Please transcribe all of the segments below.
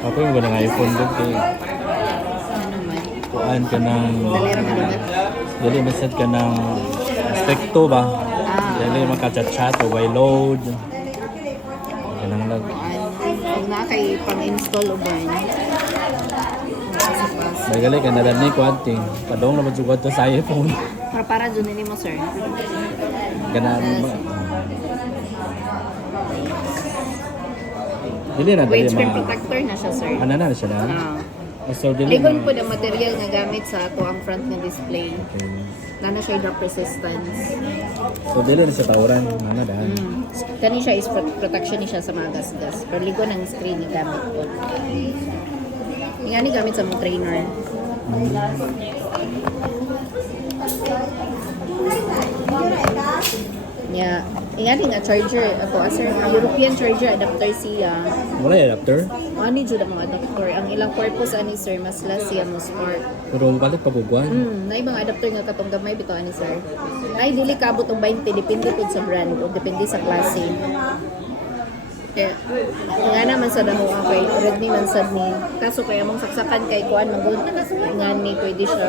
Ako yung wala nga iPhone doon kay Ano man. kuhaan ka ng Dalera malubat. dali masad ka ng aspekto ba? Dali makachat-chat o by load. Ganang lag. Kung na kay pang-install o ba yun? May gali ka nadan ni kuanting. Padong na magsugod to sa iPhone. Para dun nini mo, sir. Ganaan ba? Dili na dali Windscreen protector na siya, sir. Ano na siya na? So dili Ligon na. po na material nga gamit sa ato ang front na display. Okay. Na siya drop resistance. So dili na sa tawran, ana daan. Kani siya is protection ni siya sa mga gas-gas. Pero ligon ang screen ni gamit po. Nga ni gamit sa mong trainer. Yeah. Ingani nga charger ako sir, European charger adapter siya. Wala yung adapter. Ani jud ang mga adapter. Ang ilang purpose ani sir mas less siya mo smart. Pero balik pagugwan. Na ibang adapter nga katong gamay bitaw ani sir. Ay dili kabot og 20 depende pud sa brand o depende sa klase. Kaya nga naman sa daho ang kay Redmi man sad ni. Kaso kaya mong saksakan kay kuan magud nga ni pwede siya.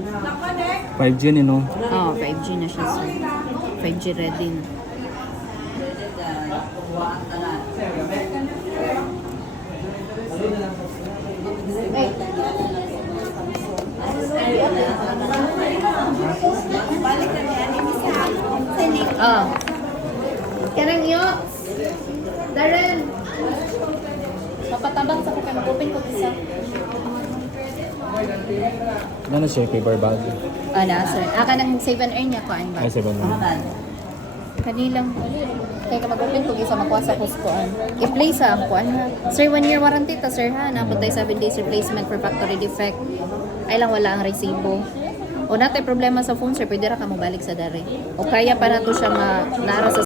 Nakanek. 5G ni no. Oh, 5G na siya sir. 5G ready na. Oh. Karang yo. Darren. Mapatabang sa kanya mag-open ko isa. Ano siya paper bag? Ana sir. Kanang save and earn niya ko ang Ay sa ba mo? Kanilang. Kaya ka mag-open ko isa makuha sa kuskoan. I-play sa ang kuan ha. Sir, 1 year warranty ta sir ha. Napot tayo 7 days replacement for factory defect. Ay lang wala ang resibo. O natay problema sa phone sir, pwede ra ka mo balik sa dare. O kaya pa na to siya nara sa